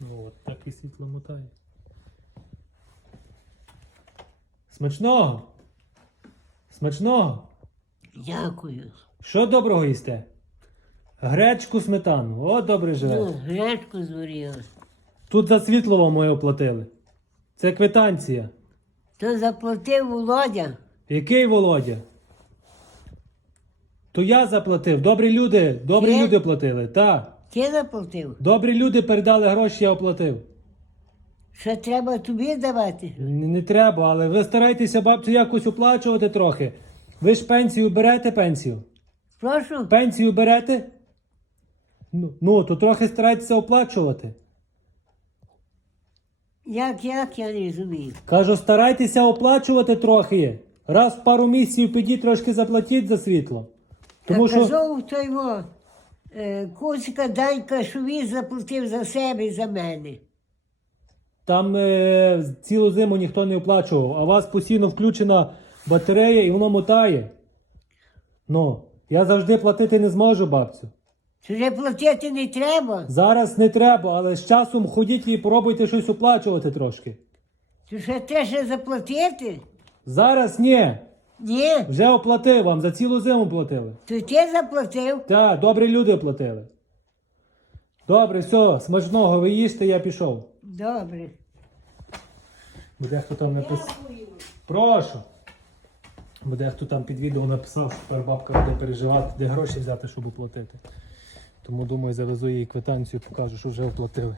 Ну от так і світло мотає. Смачного! Смачного! Дякую. Що доброго їсте? Гречку сметану. О, добре Ну, живе. гречку зварила. Тут за світло вам моє оплатили. Це квитанція. То заплатив Володя. Який Володя? То я заплатив. Добрі люди, добрі Ти? люди платили. Так. Ти заплатив. Добрі люди передали гроші, я оплатив. Що треба тобі давати? Не, не треба, але ви старайтеся бабцю якось оплачувати трохи. Ви ж пенсію берете пенсію? Прошу. Пенсію берете? Ну, ну то трохи старайтеся оплачувати. Як, як я не розумію. Кажу, старайтеся оплачувати трохи. Раз в пару місяців підіть трошки заплатіть за світло. Тому що казав той во, е, Данька, що він заплатив за себе і за мене. там е, цілу зиму ніхто не оплачував, а у вас постійно включена батарея і воно мотає. Ну, я завжди платити не зможу, бабцю. Вже платити не треба. Зараз не треба, але з часом ходіть і пробуйте щось оплачувати трошки. Треба ще заплатити? Зараз ні. Ні. Вже оплатив вам, за цілу зиму платили. То ти заплатив. Так, добрі люди оплатили. Добре, все, смачного, ви їжте, я пішов. Добре. Бо дехто там написав. Прошу. Бо дехто там під відео написав, що тепер бабка буде переживати, де гроші взяти, щоб оплатити. Тому думаю, завезу їй квитанцію, покажу, що вже оплатили.